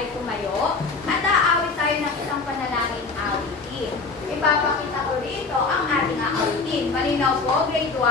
ay tumayo at aawit tayo ng isang panalangin awitin. Ipapakita ko rito ang ating aawitin. Malinaw po, grade 1?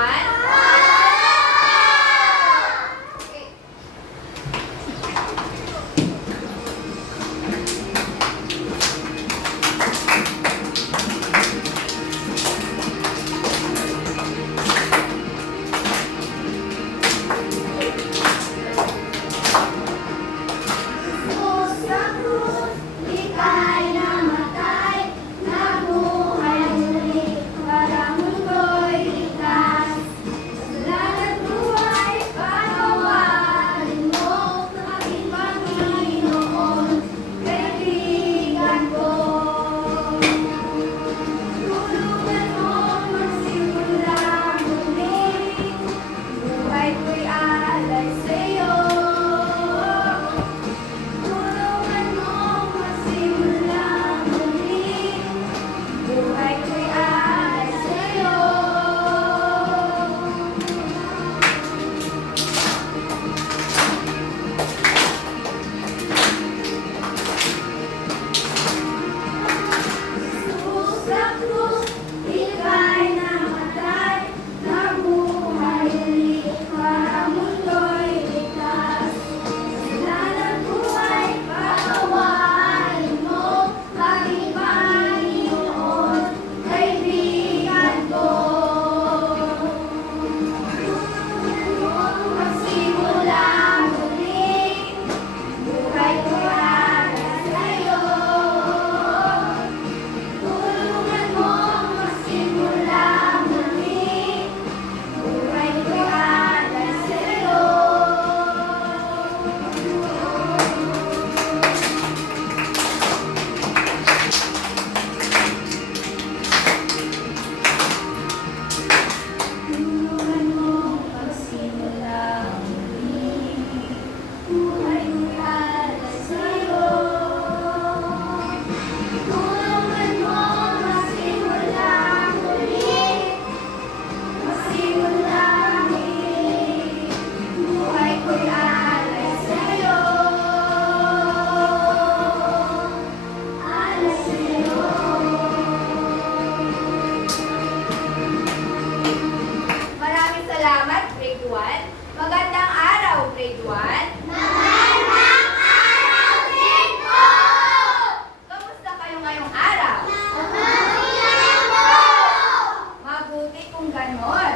Salamat, grade 1. Magandang araw, grade 1. Magandang araw, grade 2! Kamusta kayo ngayong araw? Mabuti kung ganon.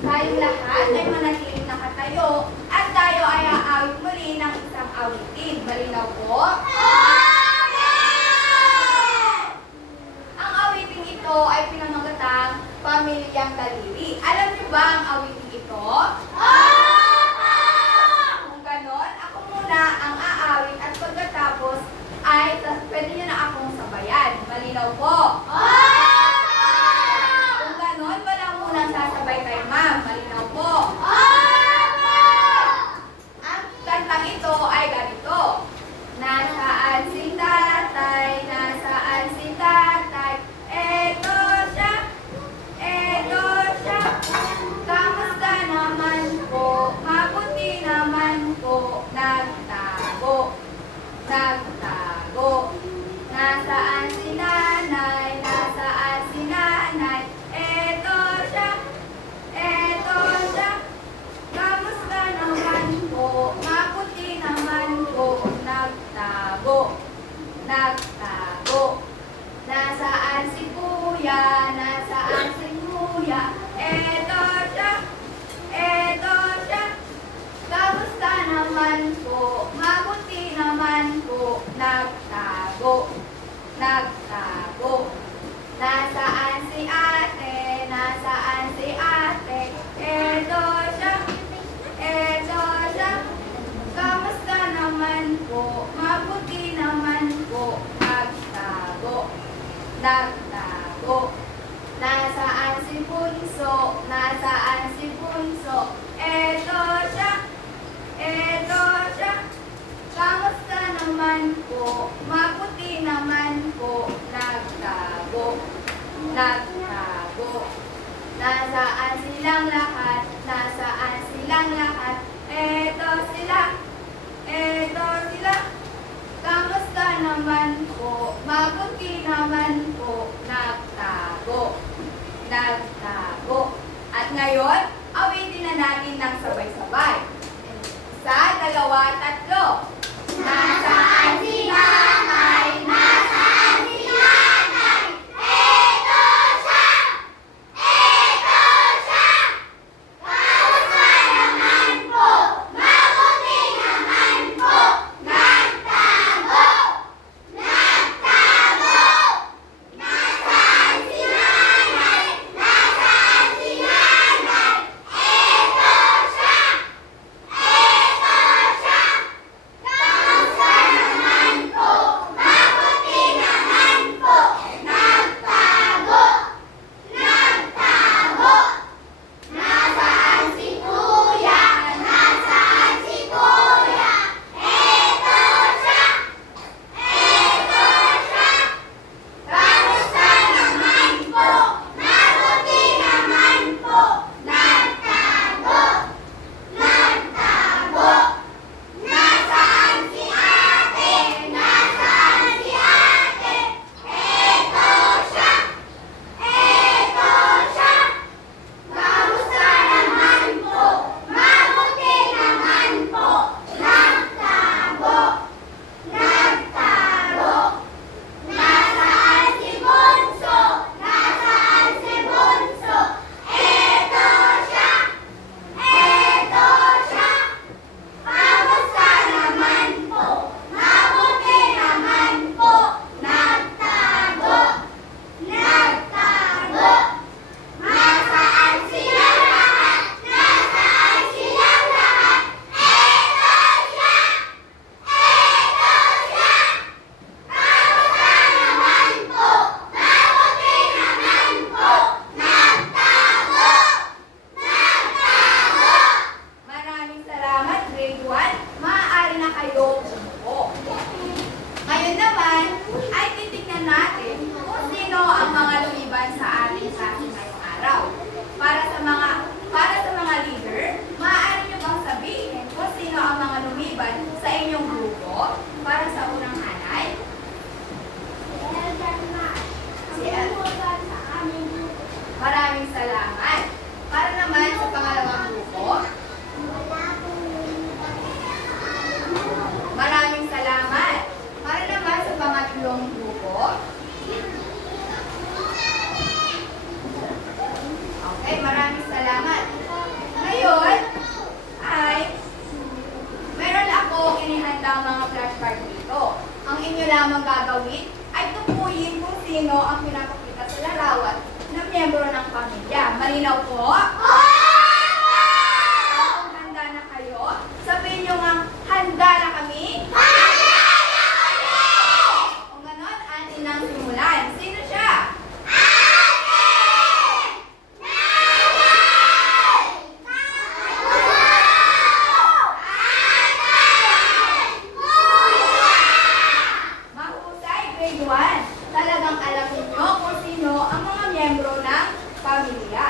Tayong lahat ay manatiling nakatayo at tayo ay aawit muli ng isang awitin. Malinaw po? Ang awiting ito ay pinamagatang Pamilyang Daliri. Alam niyo ba ang awiting ito? Kung ganon, ako muna ang aawit at pagkatapos ay pwede niyo na akong sabayan. Malinaw po? Kung ganon, wala munang sasabay kay ma'am. Malinaw po? Ang kantang ito ay ganito. Nasaan si tatay? Nasaan si tatay? Eto siya! Eto siya! Kamusta naman po? Mabuti naman po. Nagtago. Nagtago. Nasaan si nanay? Nasaan si nanay? Eto siya! Eto siya! Kamusta naman po? Mabuti naman po. Nagtago. Nagtago. Nasaan si kuya? Nasaan si kuya? Eto siya! Eto siya! Kamusta naman po? Mabuti naman po. Nagtago. Nagtago. Nasaan si ate? Nasaan si ate? Eto siya! Eto siya! Kamusta naman po? Mabuti naman po. Nagtago. Nagtago. Nasaan si Bunso? Nasaan si Bunso? Eto siya! Eto siya! Kamusta naman po? Mabuti naman po. Nagtago. Nagtago. Nasaan silang lahat? Nasaan silang lahat? Eto sila! Eto sila! Kamusta Ngayon, awitin na natin ng sabay-sabay. 1, 2, 3. Nasaan si nanay? Nasaan si nanay? Eto siya! Eto siya! Kamusta naman po? Mabuti naman po! Nagtago! Nagtago! Nasaan si nanay? Nasaan si nanay? Eto siya! Eto siya! Kamusta naman po? Mabuti naman po! Nagtago! Nagtago! Nasaan si kuya? Nasaan si kuya? Eto siya! Eto siya! Kamusta naman po? Mabuti naman po! Nagtago! Nagtago! Nasaan si ate? Nasaan si ate? Eto siya! Eto siya! Kamusta naman po? Mabuti naman po! Nagtago! Nagtago! Nasaan si Bunso? Nasaan si Bunso? Eto siya! Eto siya! Kamusta naman po? Mabuti naman po! Nagtago! Nagtago! Nasaan silang lahat? Nasaan silang lahat? Eto siya! Eto siya! Kamusta naman po? Mabuti naman po! Nagtago! Nagtago! Maraming salamat, grade 1. Maaari na kayo umupo. Ngayon naman, ay titignan natin kung sino ang mga lumiban sa ating klase ngayong araw. Para sa mga leader, maaari nyo bang sabihin kung sino ang mga lumiban sa inyong grupo? Para sa unang hanay, si maraming salamat. Para naman sa pangalawang grupo, maraming salamat. Para naman sa pangatlong grupo, okay, maraming salamat. Ngayon, ay meron ako inihandang mga flashcard dito. Ang inyo lamang gagawin ay tukuyin kung sino ang pinapakita sa larawan ng miyembro ng pamilya. Malinaw po? Kung handa na kayo, sabihin nyo nga, handa na kami? Kung ganon, atin nang simulan. Sino siya? Mahusay, grade 1. Talagang alam niyo kung sino ang mga miyembro ng pamilya.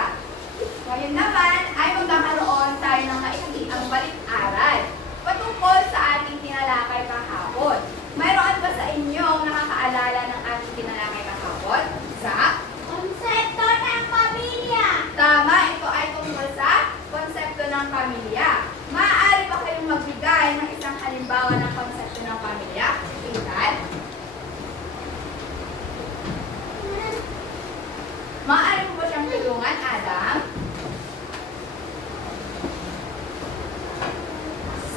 Ngayon naman ay magkakaroon tayo ng maikliang balik-aral patungkol sa ating tinalakay kahapon. Mayroon ba sa inyo ang nakakaalala ng ating tinalakay kahapon? Sa? Konsepto ng pamilya. Tama, ito ay tungkol sa konsepto ng pamilya. Maaari ba kayong magbigay ng isang halimbawa ng konsepto ng pamilya? Ethan? Maaari mo ba siyang tulungan, Adam?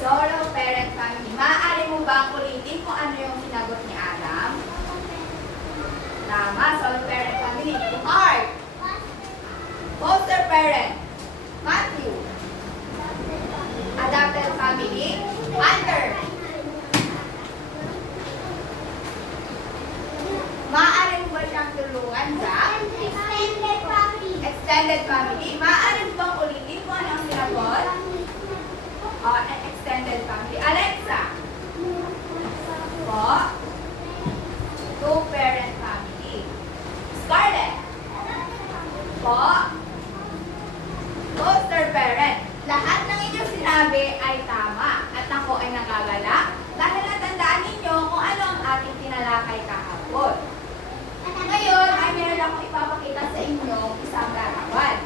Solo parent family. Maaari mo ba ulitin kung ano yung sinagot ni Adam? Tama, solo parent family. Art. Foster parent. Matthew. Adopted family. Hunter. Maaari mo ba siyang tulungan, Jack? Extended family. Extended family. Maaari mo bang ulitin kung ano ang sinagot? Extended family. Alexa. Po. Two-parent family. Scarlett. Po. Foster parent. Lahat ng inyong sinabi ay tama at ako ay nagagala dahil natandaan ninyo kung ano ang ating tinalakay kahapon. Ngayon ay meron akong ipapakita sa inyo isang larawan.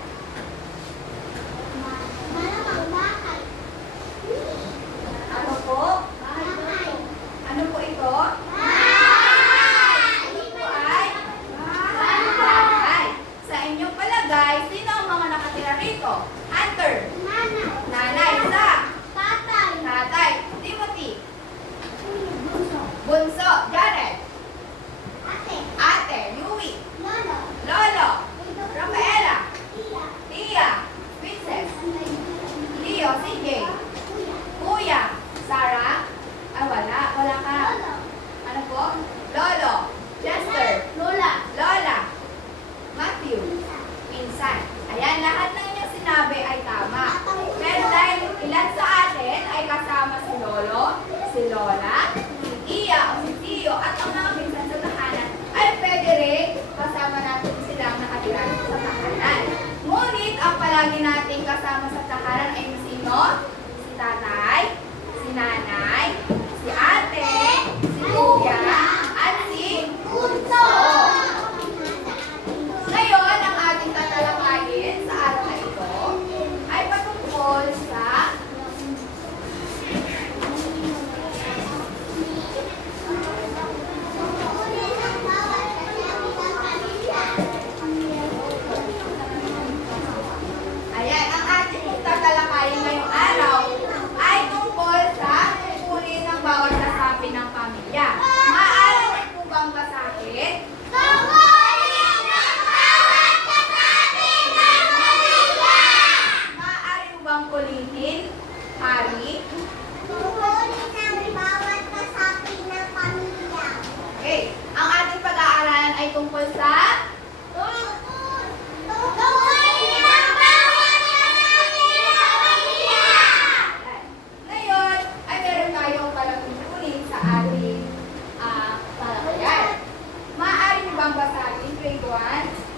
palagi nating kasama sa tahanan ay sino? Si tatay, si nanay, si ate, si kuya, at si bunso. Ngayon, ang ating tatalakayin sa araw na ito ay patungkol sa ayan, ang ating tatalakayin ngayong araw ay tungkol sa tungkulin ng bawat kasapi ng pamilya. Maaari rin po bang basahin? Maaari mo bang ulitin, Hari? Okay, ang ating pag-aaralan ay tungkol sa ngayon ay meron tayong palagpunin sa ating talakayan. Maaari mo bang basahin, grade 1?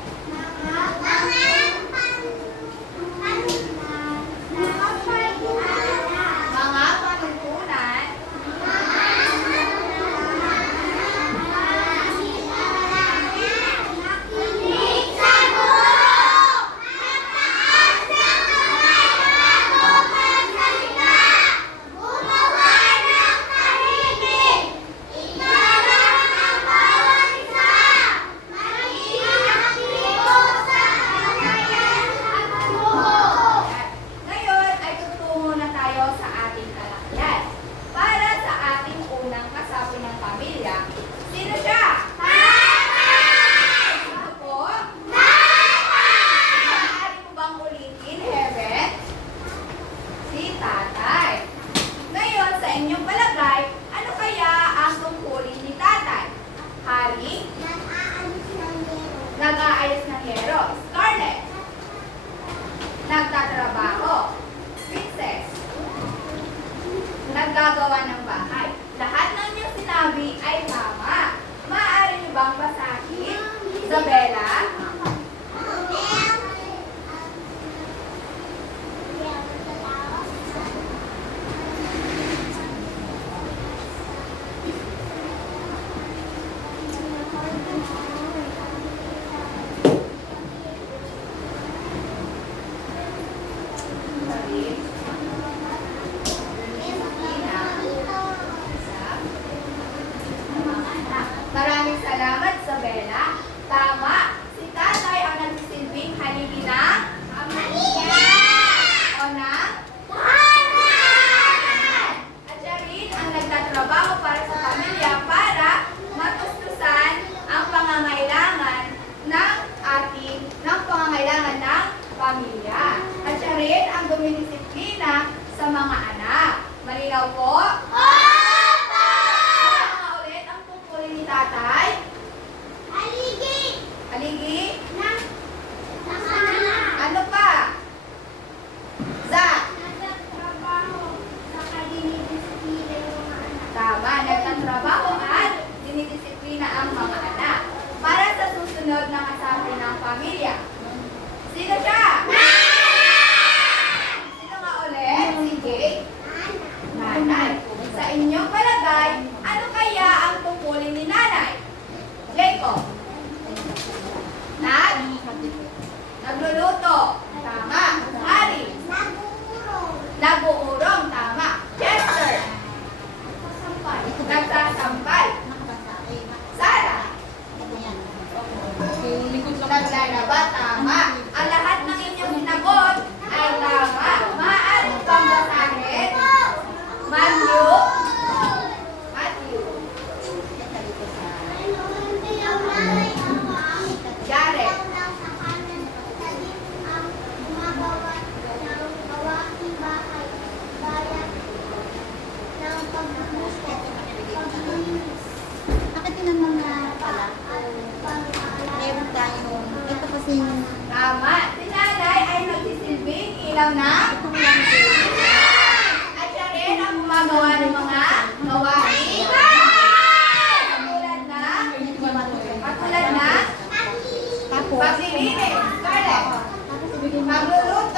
Mga panuntunan ngayon ay tutungo na tayo sa ating talakayan. Para sa ating unang kasapi ng pamilya, sino siya? Sino po? Maaari mo bang ulitin, Heaven? Si tatay. Ngayon, sa inyong palagay, ano kaya ang tungkulin ni tatay? Hari? Nag-aayos ng yero. Scarlett? Nagtatrabaho. Princess? Naggagawa ng bahay. Lahat ng inyong sinabi ay tama. Maaari niyo bang basahin? Isabella? Maraming salamat, Isabella. Tama. Si tatay ang nagsisilbing haligi ng o ng at siya rin ang nagtatrabaho para sa pamilya para matustusan ang pangangailangan ng pangangailangan ng pamilya. At siya rin ang dumidisiplina sa mga anak. Malinaw po? Ulit ang tungkulin ni tatay. Haligi? Ano pa? Tama, nagtatrabaho at dinidisiplina ang mga anak. Para sa susunod na kasapi ng pamilya. Sino siya? Sino nga ulit? Si Jake? Nanay. Sa inyong palagay, ano kaya ang tungkulin ni nanay? Jacob? Nagluluto. Tama. Hari? Nag-uurong. Tama. Chester? Nagsasampay. Sarah? Naglalaba. Tama. Ang lahat ng inyong sinagot ay tama. Maaari bang basahin? Matthew? Jared? Bakit yun ang mga pala? Meron tayong, ito kasi Tama. Si nanay ay nagsisilbing ilaw na at siya rin ang gumagawa ng mga gawain. Katulad na paglilinis. Scarlett. Pagluluto.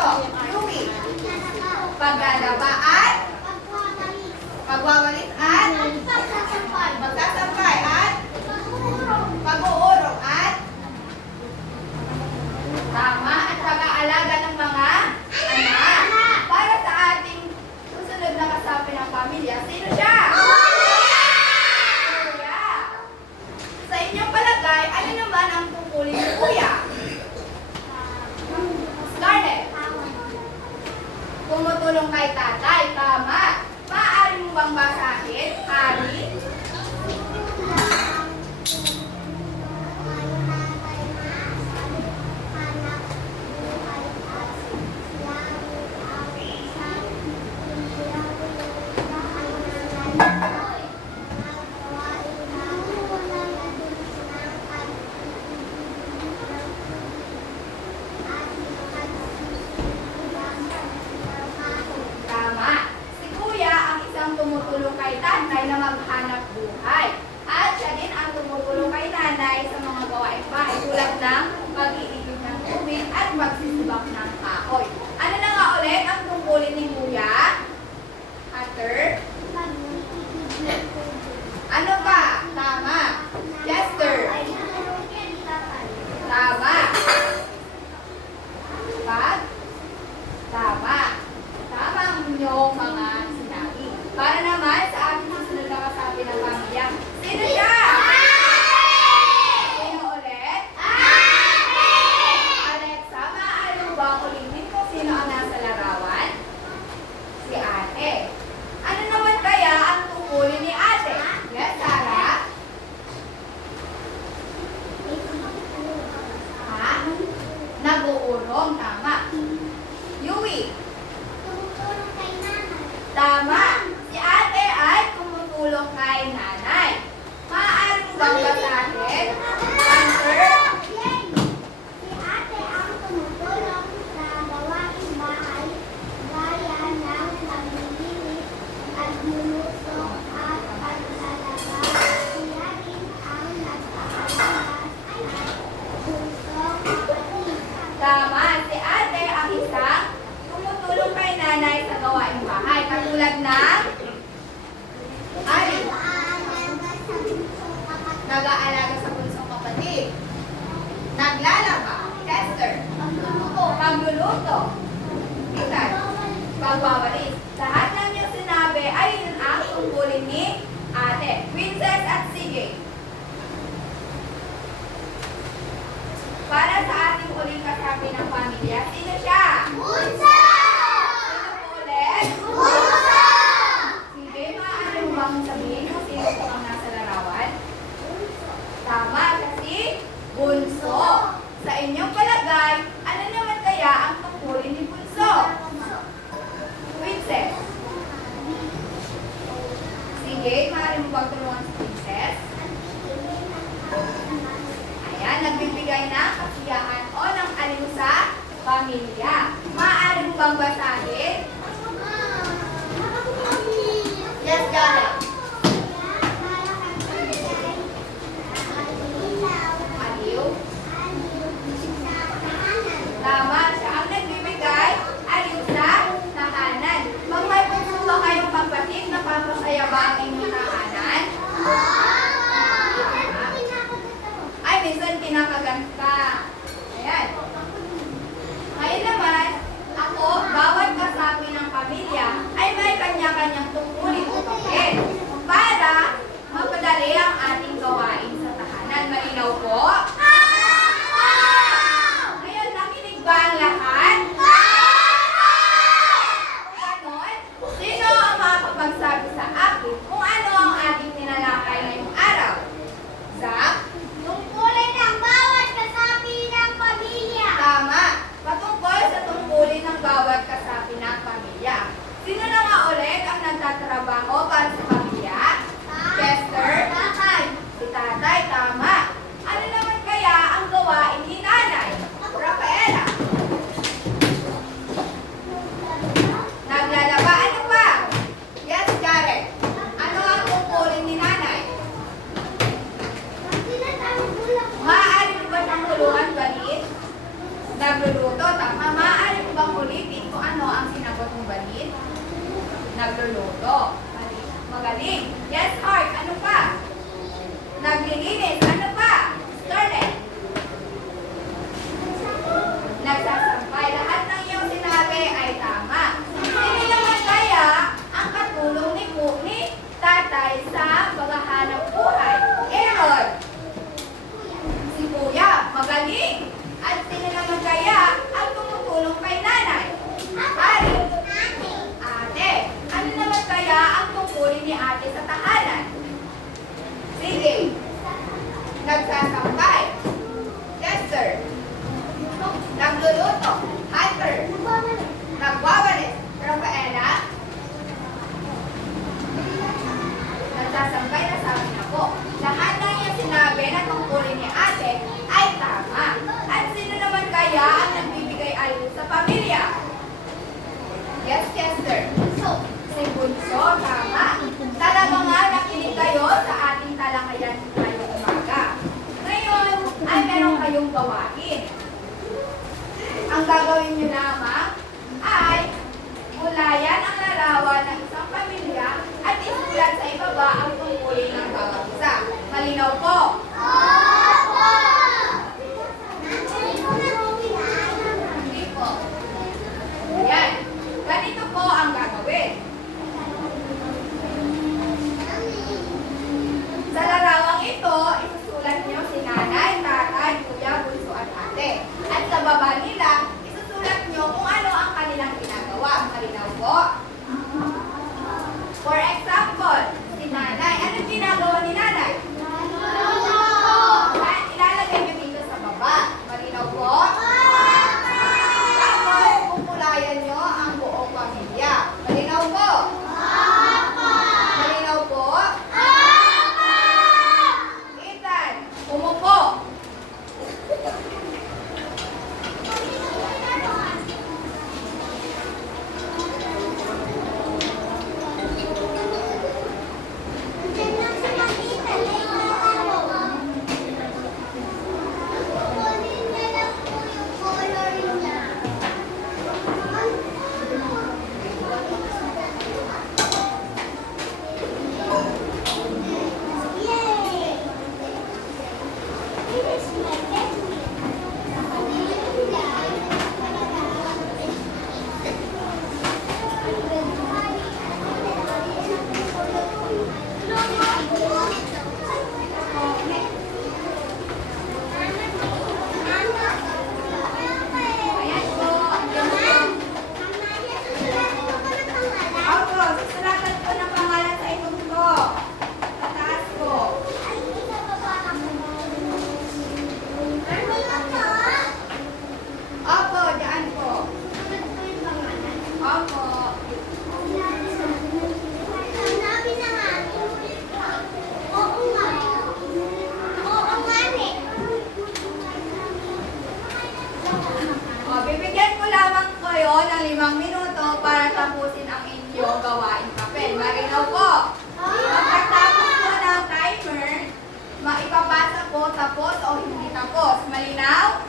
Nag-aalaga sa bunsong kapatid. Naglalaba. Tester. Pagluluto. Ikan. Pagwawalis. Lahat ng yung sinabi ay yun ang tungkulin ni ate. Princess at sige. Para sa ating uling kasabi ng pamilya, sino siya? Bunso! Sino po ulit? Bunso! Sige, maaari mo bang sabihin kung sino po ang nasa larawan? Tama, kasi bunso. Sa inyong palagay, ano naman kaya ang tungkulin ni bunso? Princess. Sige, maaari mo bang tulungan si Princess? Ayan, nagbibigay ng kasiyahan o ng aliw sa pamilya. Maaari mo bang basahin? Yes, got it. Aliw. Tama, siya ang nagbibigay aliw sa tahanan. Pag may puso ba kayong kapatid, napapasaya ba ang inyong tahanan? Ay, minsan kinakaganta. Ayan. Ngayon naman, ako, bawat kasabi ng pamilya ay may kanya-kanyang tungkulin o papel para mapadali ang ating gawain sa tahanan. Malinaw po? Ngayon, nakinig ba ang lahat? Ganon, sino ang makakapagsabi sa akin kung ano ang ating tinalakay ngayong araw? Zach? Tungkulin ng bawat kasapi ng pamilya. Tama. Patungkol sa tungkulin ng bawat kasapi ng pamilya. Sino na nga ulit ang nagtatrabaho para sa pamilya? Chester? Tatay. Si tatay, tama. Ano naman kaya ang gawain ni nanay? Rafaela? Naglalaba. Ano pa? Yes, Garrett. Ano ang tungkulin ni nanay? Maaari mo ba siyang tulungan balit? Nagluluto, tama. Maaari mo bang ulitin kung ano ang sinagot mong balit? Nagluluto. Magaling. Yes, Heart. Ano pa? Naglilinis. Ano pa? Scarlett. Nagsasampay. Lahat ng iyong sinabi ay tama. Sino naman kaya ang katulong ni tatay sa paghahanap buhay? Aaron. Si Kuya. Magaling. At sino naman kaya ang tumutulong kay nanay? Ari. Ate. Ano naman kaya ang tungkulin ni ate sa tahanan? Sige. Nagsasampay. Chester. Nagluluto. Hunter. Nagwawalis. Rafaela. Nagsasampay na sabi na po. Lahat ng iyong sinabi na tungkulin ni ate ay tama. At sino naman kaya ang nagbibigay aliw sa pamilya? Yes, Chester. Si Bunso, tama. Talaga nga nakinig kayo sa ating talakayan ngayong umaga. Ngayon ay meron kayong gawain. Ang gagawin nyo lamang ay gulayan ang larawan ng isang pamilya at isulat sa ibaba ang tungkulin ng bawat isa. Malinaw po? Hindi po. Ayan. Ganito po ang gagawin. Sa larawang ito, isusulat niyo si nanay, tatay, kuya, bunso at ate. At sa baba nila, isusulat niyo kung ano ang kanilang ginagawa. Malinaw po? For example, si nanay. Anong ginagawa ni nanay? Ayan po. Opo, susulatan ko ng pangalan sa itong ko. Tataas ko. Opo, dyan po. Opo. O, bibigyan ko lamang kayo ng 5 minuto para tapusin ang inyong gawain papel. Marinaw po. Pagkatapos po ng timer, maipapasa po tapos o hindi tapos. Malinaw?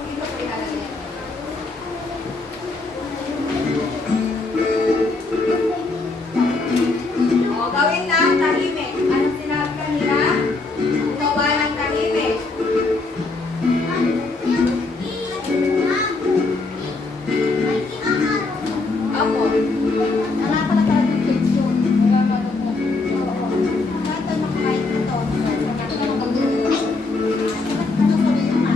Sino po ilalagay? O, gawin ng tahimik. Anong sinabi kanina? Gawa ng tahimik. Opo. Wala pala talaga yung kids yun. Kahit ano kahit ito. Ano sabi yun nga?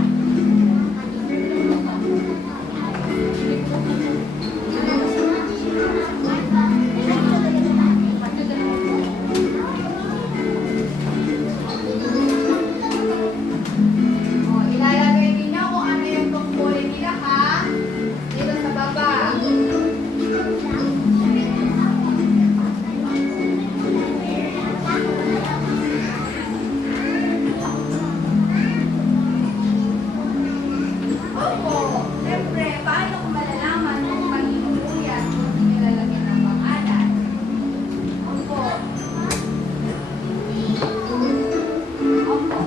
O, ilalagay ninyo kung ano yung tungkulin nila ha. Dito sa baba. Opo, siyempre, paano kung malalaman kung kanino po yan kung nilalagay ng pangalan? Opo. Opo.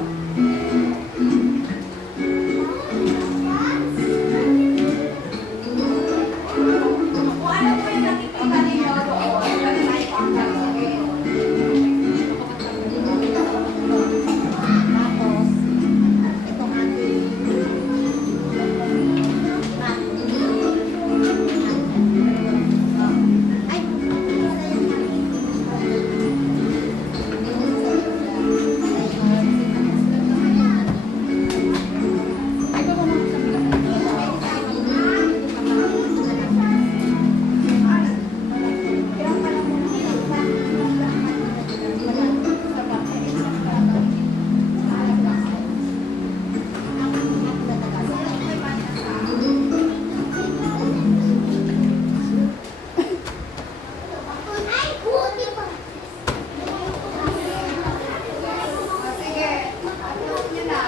Kung ano po yung nakikita ninyo doon, ganun ay ang gagawin. Tapos, itong ating ay, O, sige. Tapos nyo na.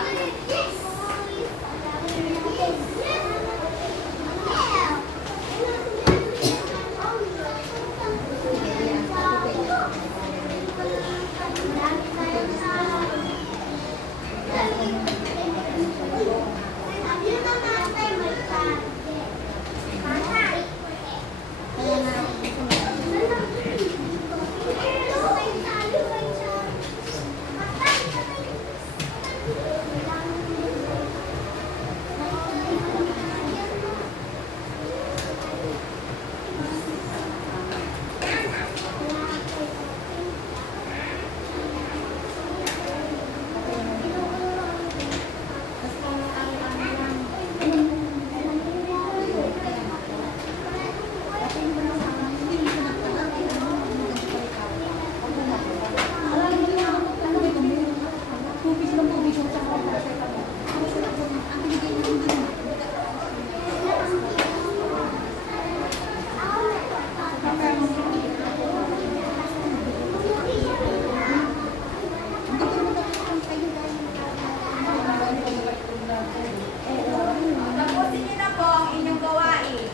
Tapusin nyo na po ang inyong gawain.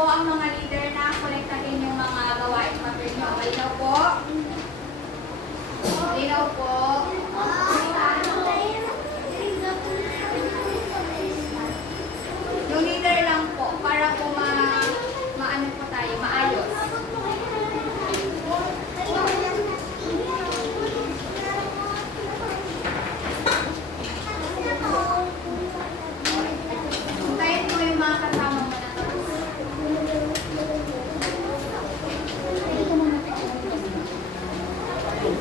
po ang mga leader na kolektahin yung mga gawain papel nyo. Malinaw po? Malinaw po? Yung leader lang po para po maano po tayo, maayos. Hintayin mo yung mga kasama mo na tapos. Yung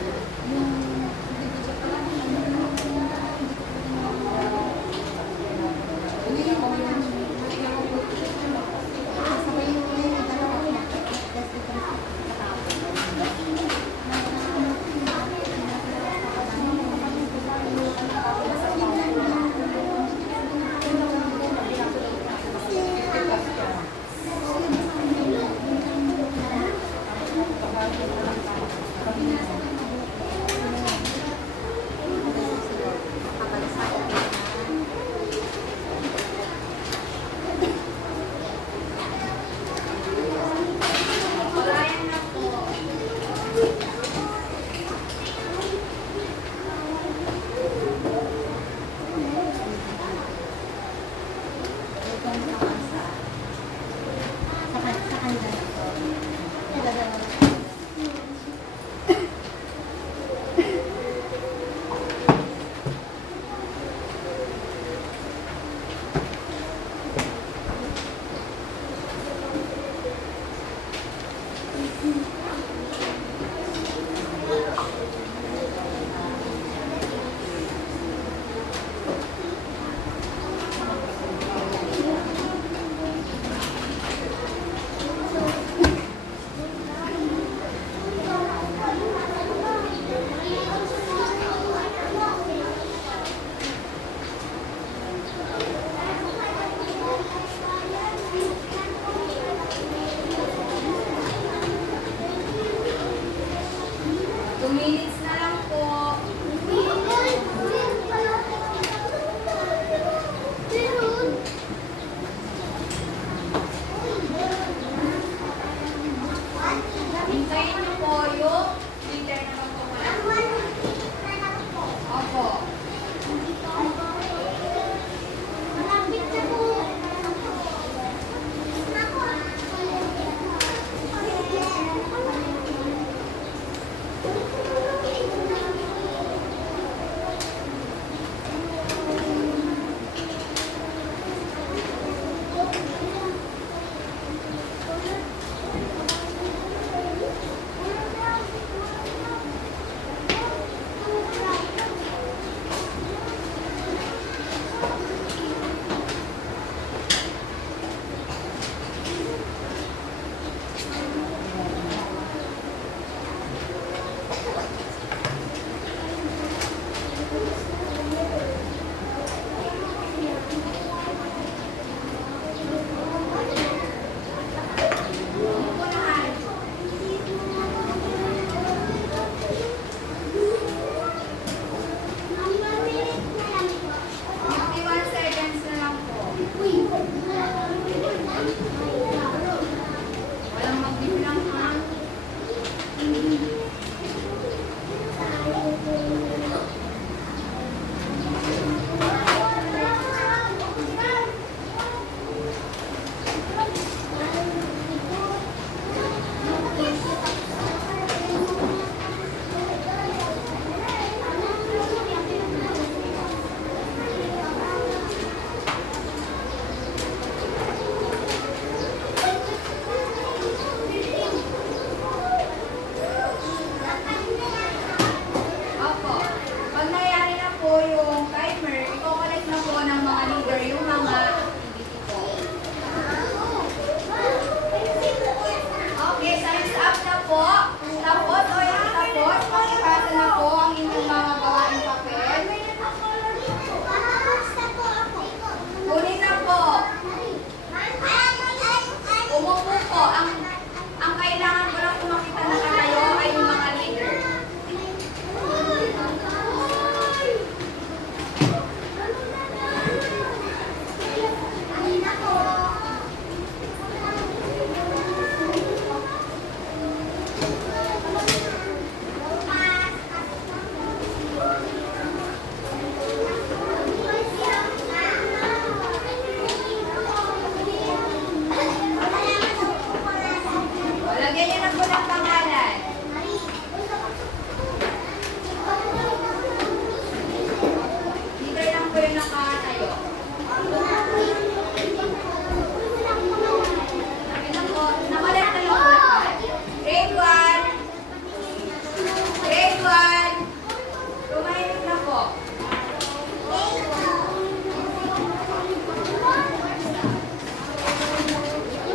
nakatayo. Ito po, nakulit na lang po lahat. Grade 1. Grade 1. Tumahimik na po.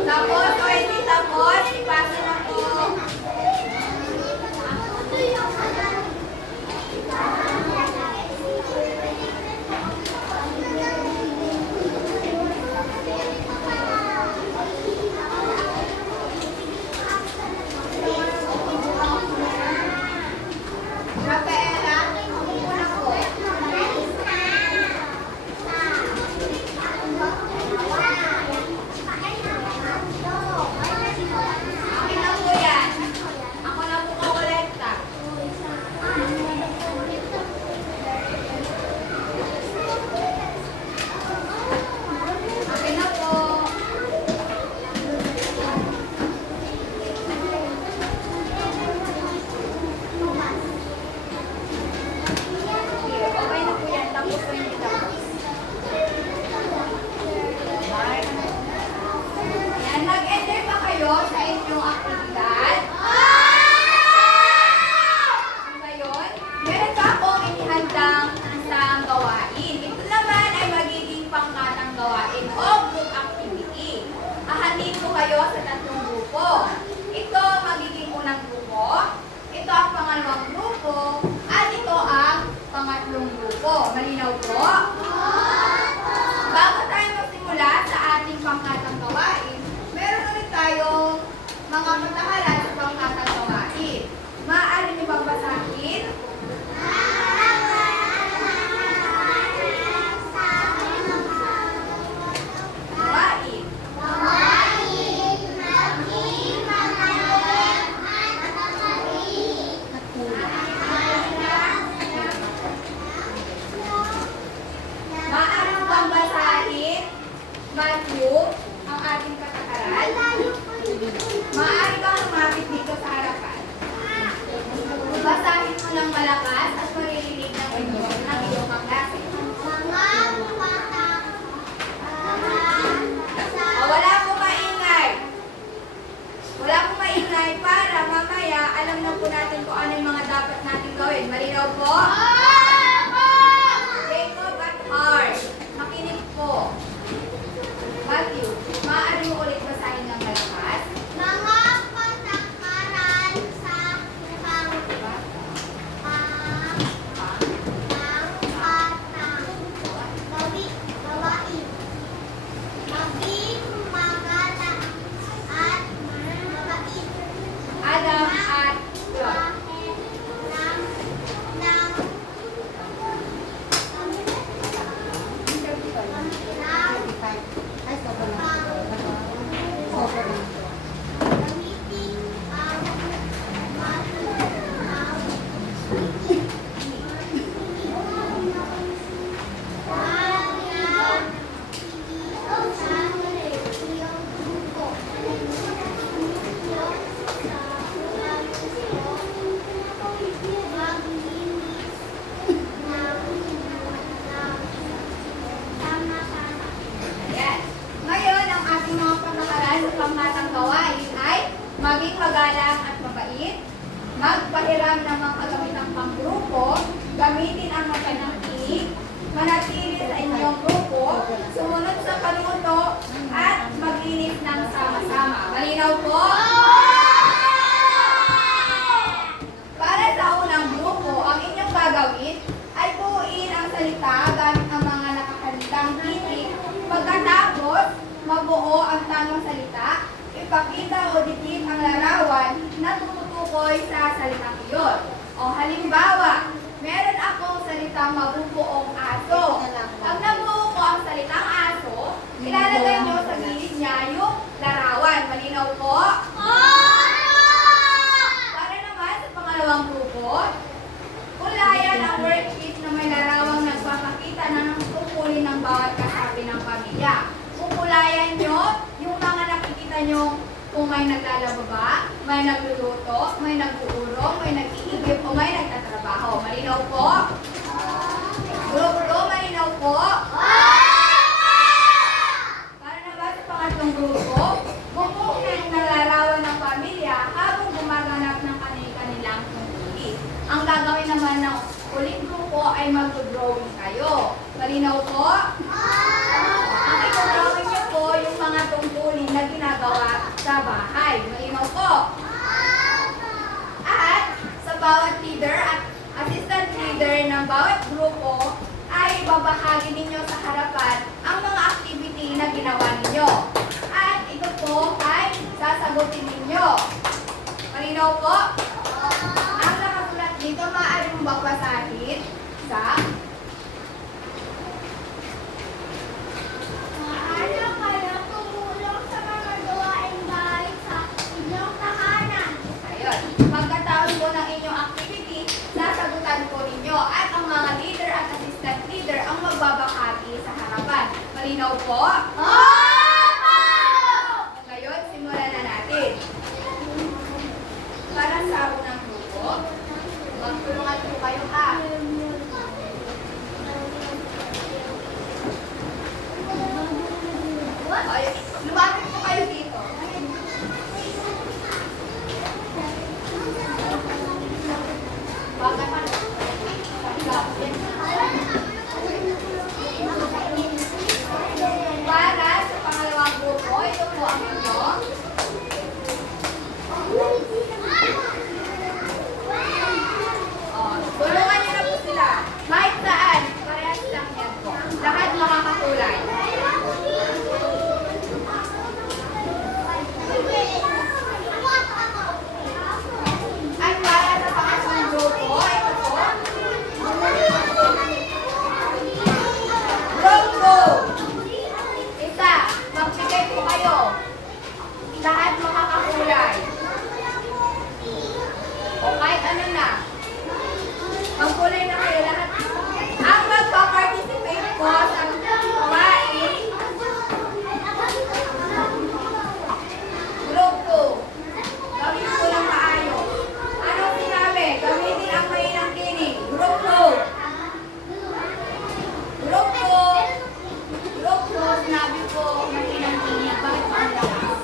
Tapos, o hindi tapos, ipasa na po. Rafaela, upo na po. Akin na po yan. Ako na po kukolekta. Akin na po. Here, okay na po yan. Tapos po yung tapos. Yan, nag-enjoy ba kayo sa inyong aktibidad? Ngayon, meron pa akong inihandang isang gawain. Ito naman ay magiging pangkatang gawain o group activity. Ahatin ko kayo sa tatlong grupo. Ito ang magiging unang grupo, ito ang pangalawang grupo, at ito ang pangatlong grupo. Malinaw po? Bago tayo magsimula sa ating pangkatang gawain, meron ulit tayong mga patakaran sa pangkatang gawain. Maaari niyo bang basahin? Gawain. Maaari mo bang basahin, Matthew, ang ating patakaran? Maaari bang lumapit dito sa harapan? Basahin mo ng malakas at maririnig ng iyong kaklase. Wala pong maingay. Wala pong maingay para mamaya alam na po natin kung ano yung mga dapat natin gawin. Malinaw po? Jacob at Hart, makinig po. Matthew, maaari mo ulit basahin ng malakas? Adam at Lot. Ay, sobrang lang. Sobrang lang. Ayan. Ngayon, ang ating mga patakaran sa pangkatang gawain ay maging magalang at mabait, magpahiram ng mga kagamitang panggrupo, gamitin ang mata ng tinig, manatili sa inyong grupo, sumunod sa panuto, at maglinis ng sama-sama. Malinaw po? Para sa unang grupo, ang inyong gagawin ay buuin ang salita gamit ang mga nakakalitang titik. Pagkatapos, mabuo ang tamang salita, ipakita o dikit ang larawan na tumutukoy sa salitang iyon. O halimbawa, meron akong salitang mabubuong aso. Pag nabuo ko ang salitang aso, ilalagay nyo sa gilid niya yung larawan. Malinaw po? Para naman sa pangalawang grupo, kulayan ang worksheet na may larawang nagpapakita ng tungkulin ng bawat kasabi ng pamilya. Kukulayan nyo yung mga nakikita nyo kung may naglalaba ba, may nagluluto, may nag-uurong, may nag-iigib, o may nagtatrabaho. Malinaw po? Group 2, malinaw po? po? Para na ba sa pangatlong grupo? Bumukin na larawan ng pamilya habang gumaganap ng kanilang tungkulin. Ang gagawin naman ng uling grupo ay mag-drawing kayo. Malinaw po? Ang i-drawing niyo po yung mga tungkulin na ginagawa sa bahay. Malinaw po? At sa bawat leader at assistant leader ng bawat grupo ay babahagi ninyo sa harapan ang mga activity na ginawa ninyo. At ito po ay sasagutin ninyo. Malinaw po? Ang nakasulat dito maaari mong babasahin sa Ano kayo tumulong sa mga gawaing bahay sa inyong tahanan? ayun. Pagkatapos po ng inyong activity, sasagutan po ninyo at ang mga leader at assistant leader ang magbabahagi sa harapan. Malinaw po? Ngayon, simulan na natin. Para sa unang grupo, magtulungan po kayo ha. Ay, lumapit po kayo dito. Para sa pangalawang grupo, ito po ang inyong tulungan niyo na po sila. Kahit saan, parehas lang yan po. Lahat makakakulay. At para sa pangatlong grupo, ito po. Grupo! Isa, magbigay po kayo. Lahat makakakulay. O kahit ano na. Magkulay na kayo lahat. Ang magpa-participate po sa gawain grupo. Gawin po lang maayos. Anong sinabi? Gamitin ang mainang tinig. Grupo. Grupo. Grupo. Sinabi po mainang tinig. Bakit pa ang lakas?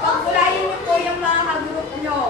Pagkulayin niyo po yung mga kagrup niyo.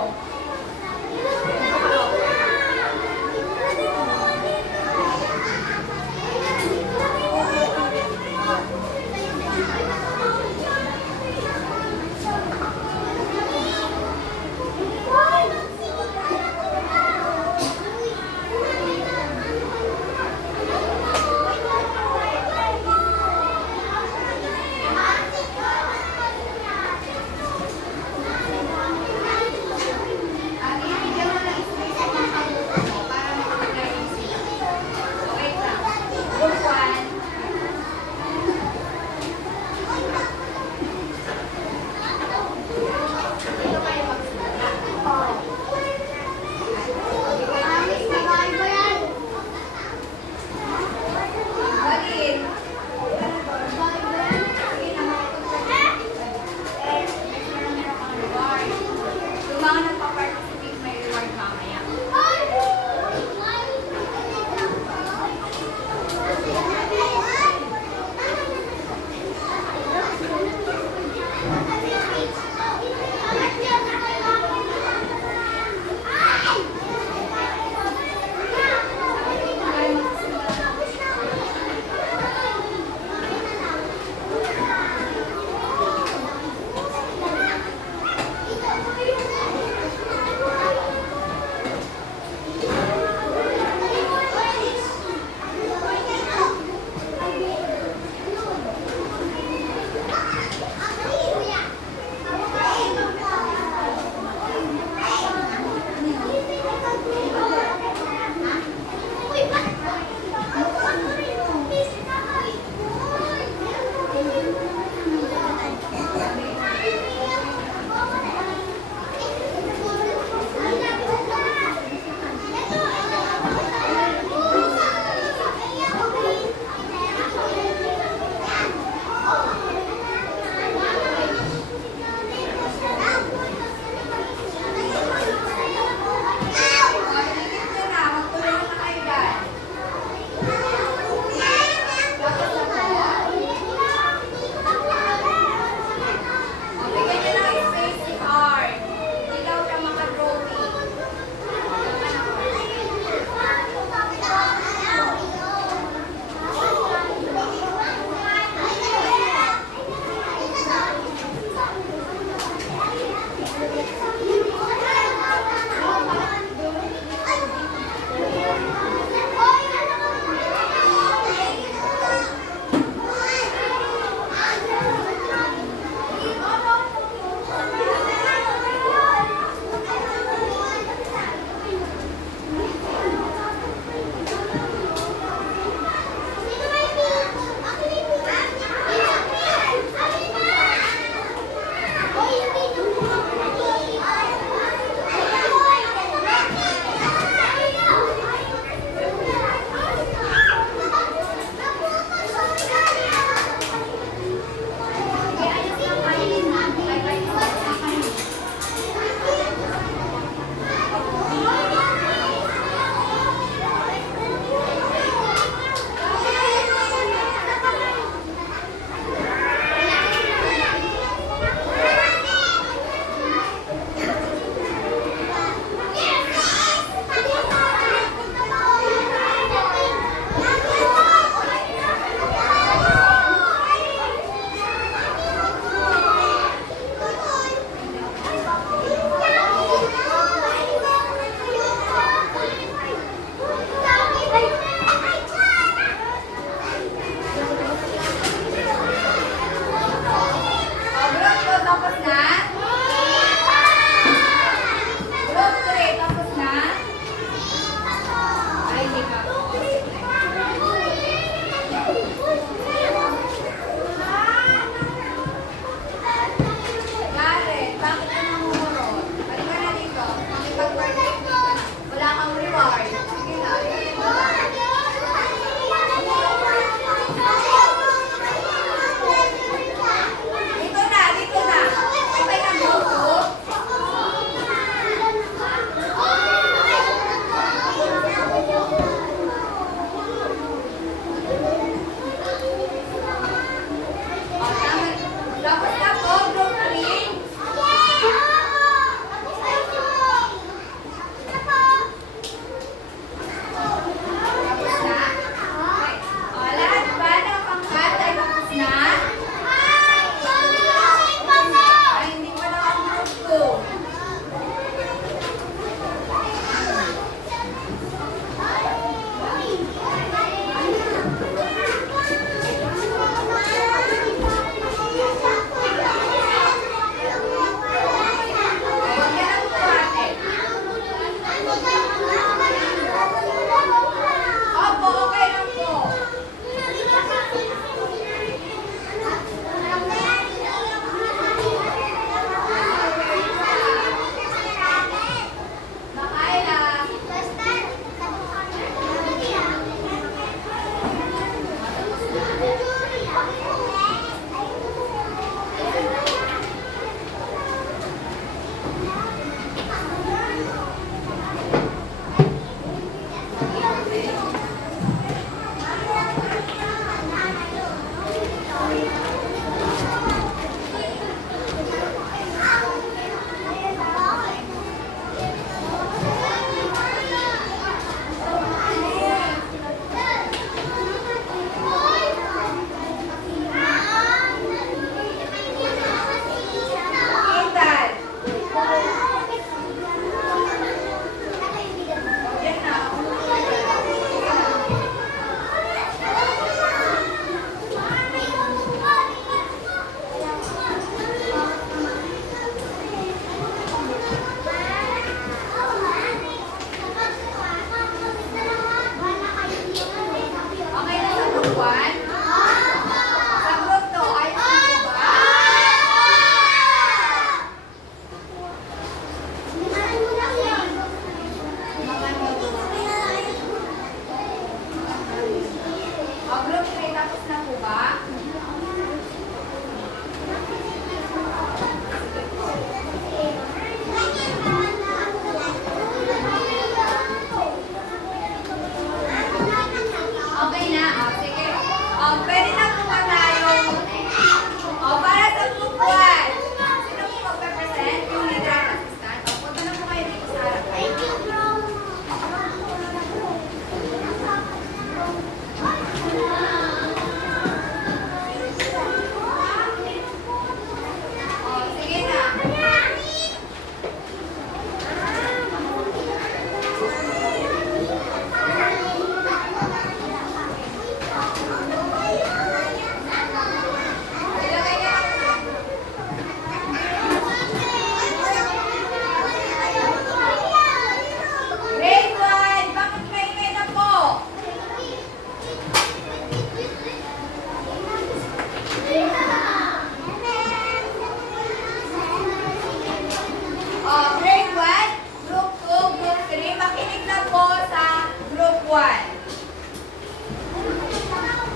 1.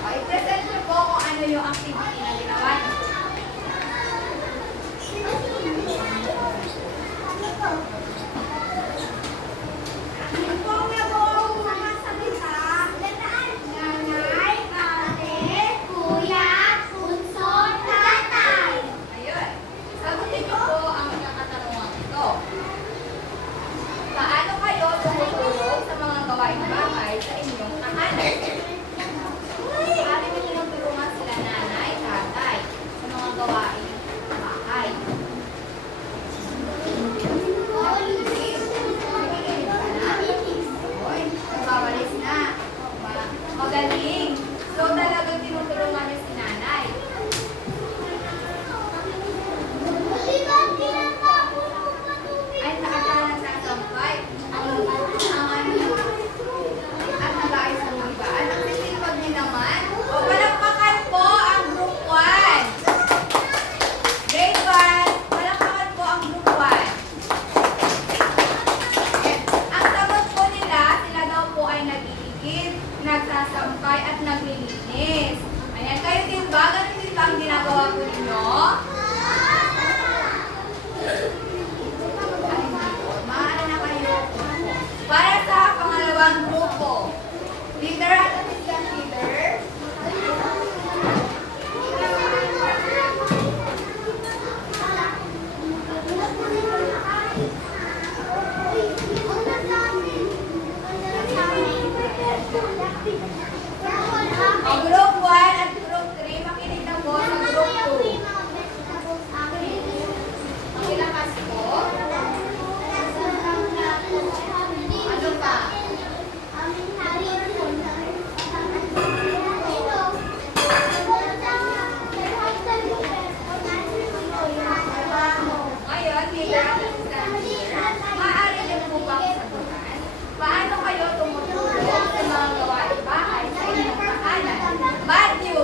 I-present niyo po kung ano yung activity na ginawa niyo. Yung pong nabuong mga salita, nanay, ate, kuya, bunso, tatay. Ayun. Sagutin niyo po ang mga katanungan ito. Paano kayo tumutulong sa mga gawaing bahay sa inyong tahanan? Paano niyo tinutulungan sila nanay, tatay sa mga gawaing bahay? Oy, nagwawalis na. Magaling. So talagang tinutulungan niyo si nanay. Ay, nakakala nagsasampay. At nag-aayos ng mga ibaan. Ang sisipag niyo naman. O, palakpakan po ang group 1. Grade 1, palakpakan po ang group 1. Ang sagot po nila, sila daw po ay nag-iigib, nagsasampay at naglilinis. Ayan, kayo din ba? Ganun din ba ang ginagawa po ninyo? Ay, maaari na kayo. Para sa pangalawang grupo. Leader at assistant leader. Ang group 1 at group 3, makinig na po sa group 2. Makilakas po. Ano pa? Ngayon, leader at assistant leader, maaari din po bang sagutan? Paano kayo tumutulong sa mga gawaing bahay sa inyong tahanan? Matthew,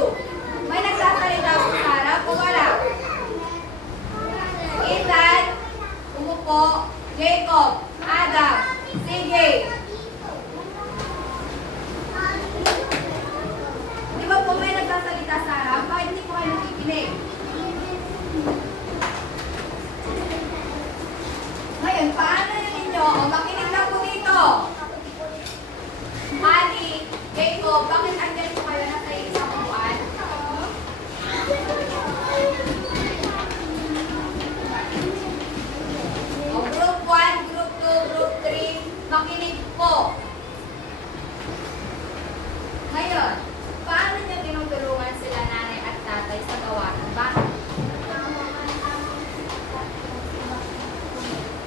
may nagsasalita po sa harap o wala? Ethan, umupo. Jacob, Adam, sige. Di ba po may nagsasalita sa harap? Bakit hindi po kayo nakikinig? Ngayon, paano yun ninyo? O, makinig na po dito. Ali, Jacob, bakit andyan po kayo nasa isang buwan? O, group 1, group 2, group 3, makinig po. Ngayon, paano nyo tinutulungan sila nanay at tatay sa gawain bahay?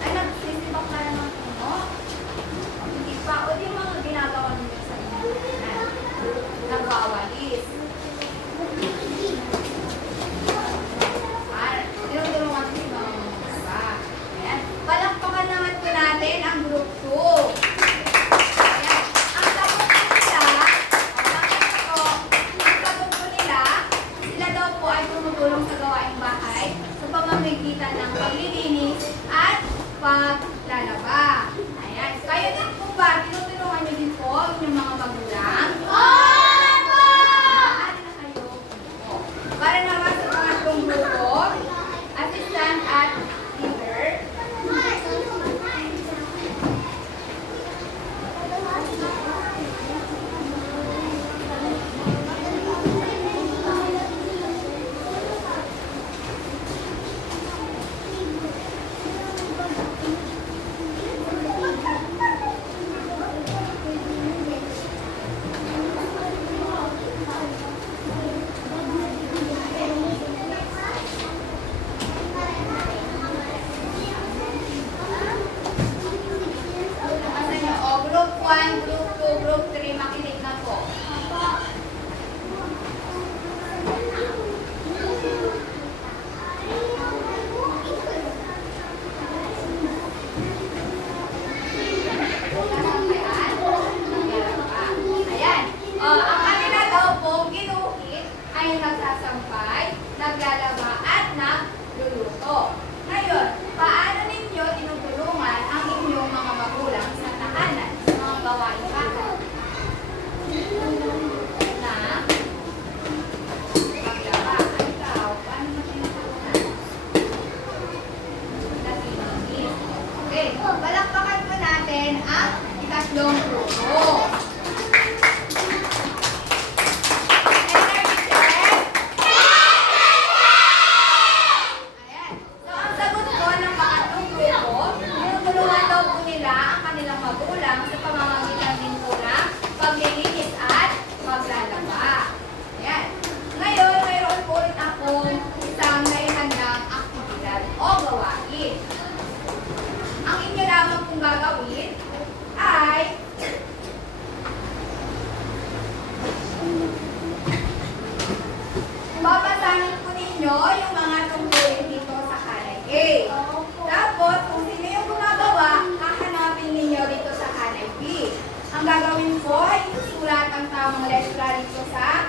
Ay, nagsisibak na naman puno? Hindi pa. O di mga ginagawa ninyo sa inyong tahanan. Nagwawalis. Tinutulungan din mga mga. Ayan. Palakpakan naman po natin ang group 2. Ayan. Ang sagot po nila, ang sagot po nila, sila daw po ay tumutulong sa gawaing bahay sa pamamagitan ng paglilinis at paglalaba. Ayan. Kayo din po ba, tinutulungan niyo din po ang inyong mga magulang? Maaari na kayo. Para naman sa pangatlong grupo, assistant at leader. Palakpakan po natin ang ikatlong grupo. Energy check. Ayan. So, ang sagot po ng pangatlong grupo, tinutulungan daw po nila ang kanilang magulang sa pamamagitan din po ng paglilinis at paglalaba. Ayan. Ngayon, mayroon po ulit akong isang naihandang aktibidad o gawain. Ang inyo lamang kung gagawin ay babasahin po ninyo yung mga tungkulin dito sa kanay A. Tapos, kung sino yung gumagawa, hahanapin ninyo dito sa kanay B. Ang gagawin po ay susulat ang tamang letra dito sa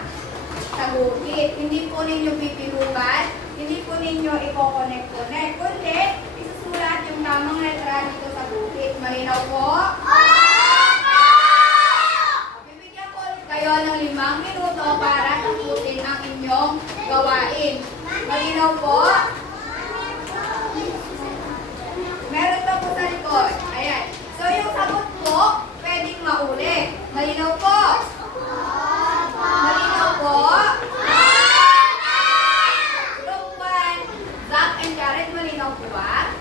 guhit. Hindi po ninyo pipilugan, hindi po ninyo i-connect-connect, kundi isusulat yung tamang letra dito sa guhit. Malinaw po? Bibigyan ko ulit kayo ng 5 minuto para tapusin ang inyong gawain. Malinaw po? Meron pa po sa likod. Ayan. So, yung sagot po, pwedeng mauli. Malinaw po? Malinaw po? Group 1, Zach and Jared, malinaw po ba?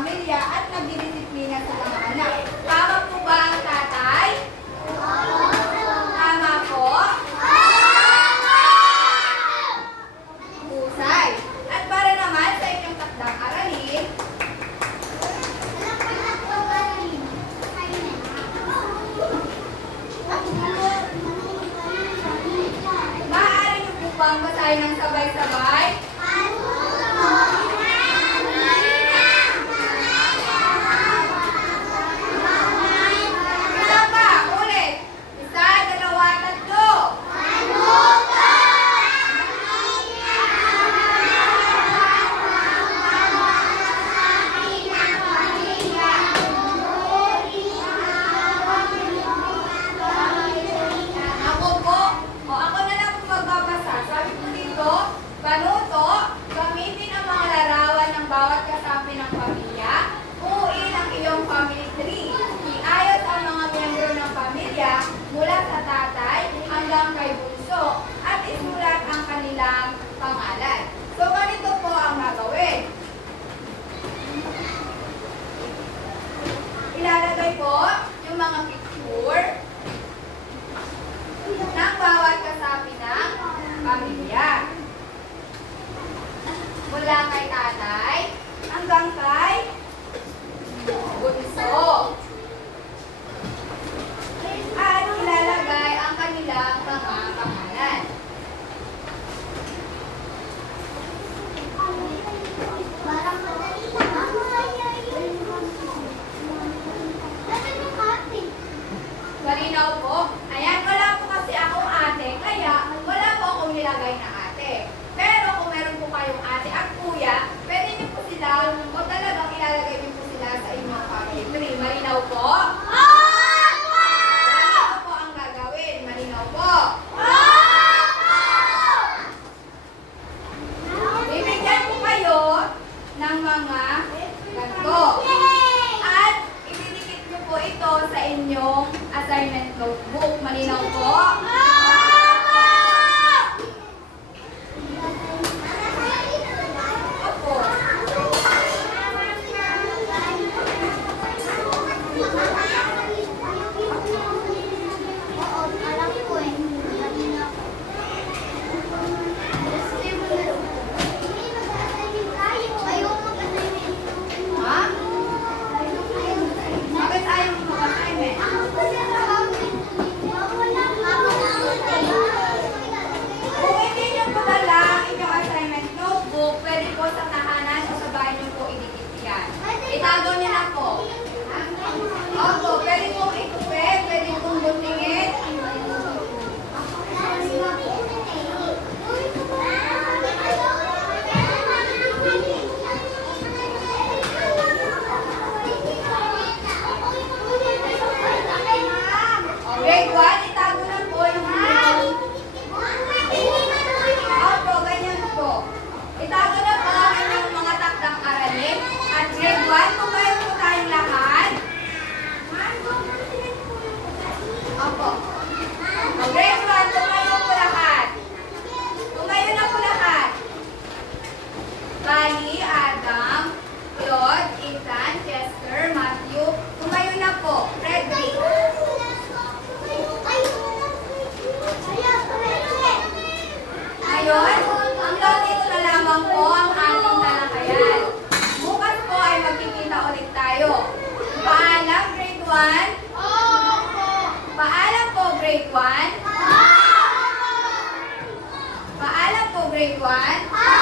pamilya at nagdidisiplina sa mga anak. Tama po ba ang tatay? Tama po? Husay. At para naman sa inyong takdang aralin, maaari niyo po bang basahin ng sabay-sabay? Isa pa, ulit. Isa, dalawa, tatlo. Ako po, ako na lang po magbabasa. Sabi po dito, Banuto, gamitin ang mga larawan ng bawat kasapi ng pamilya. Buuin ang iyong family tree. Iayos ang mga miyembro ng pamilya mula sa tatay hanggang kay bunso at isulat ang kanilang pangalan. So, ganito po ang gagawin. Ilalagay po yung mga picture ng bawat kasapi ng pamilya. Mula kay tatay hanggang kay bunso. At ilalagay ang kanilang mga pangalan. Parang madali lang. Malinaw po. Ayan, wala po kasi akong ate, kaya wala po akong nilagay na ate. Pero kung meron po kayong ate at kuya, pwede niyo po sila o talagang ilalagay niyo po sila sa inyong family tree. Malinaw po? Ano po ang gagawin? Malinaw po? Bibigyan ko kayo ng mga ganito. At ididikit niyo po ito sa inyong assignment notebook. Malinaw po? Opo. Alam ko eh. Ayaw mag-assignment. Ha? Bakit ayaw mo mag-assignment? Kung hindi niyo po dala ang inyong assignment notebook, pwede po sa tahanan o sa bahay niyo po idikit yan. Itago niyo na po. Opo, pwede pong ikupe, pwede pong butingin. Grade 1, itago na po yung Opo, ganyan po. Itago na po ang inyong mga takdang aralin. At grade 1, tumayo po tayong lahat. Opo. O, grade 1, tumayo po lahat. Tumayo na po lahat. Bali, Adam, Claude, Ethan, Chester, Matthew. Tumayo na po. Frederick. Ngayon, hanggang dito na lamang po ang ating talakayan. Bukas po ay magkikita ulit tayo. Paalam, grade 1. Paalam po, grade 1. Paalam po, grade 1.